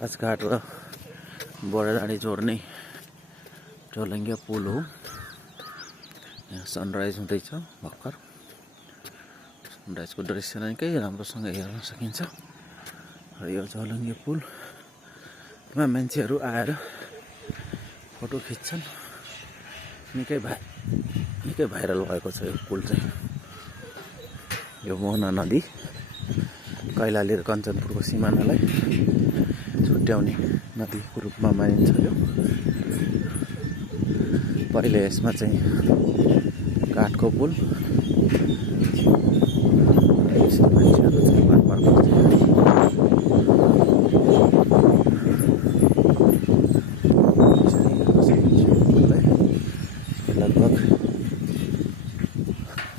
राजघाट र बडाडाँडी जोड्ने झोलङ्गे पुल हो। यहाँ सनराइज हुँदैछ भर्खर। सनराइजको दृश्य निकै राम्रोसँग हेर्न सकिन्छ। र यो झोलङ्गे पुलमा मान्छेहरू आएर फोटो खिच्छन्। निकै भाइरल भएको छ यो पुल चाहिँ। यो मोहना नदी कैलाली र कञ्चनपुरको सिमानालाई छुट्याउने नदीको रूपमा मानिन्छ। यो पहिले यसमा चाहिँ काठको पुल मान्छेहरू चाहिँ पार गर्थे। लगभग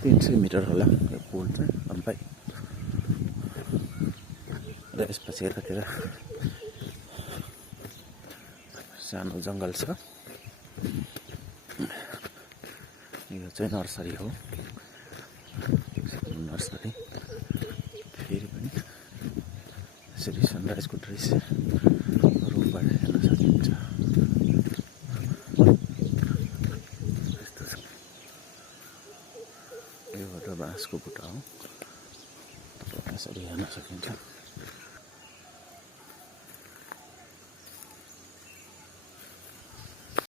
300 मिटर होला यो पुल चाहिँ लम्बाइ। र यसपछि यतातिर सानो जङ्गल छ। यो चाहिँ नर्सरी हो। नर्सरी फेरि पनि यसरी सनराइजको दृश्य रुखबाट हेर्न सकिन्छ। यस्तो छ। यो एउटा बाँसको बुट्टा हो। यसरी हेर्न सकिन्छ।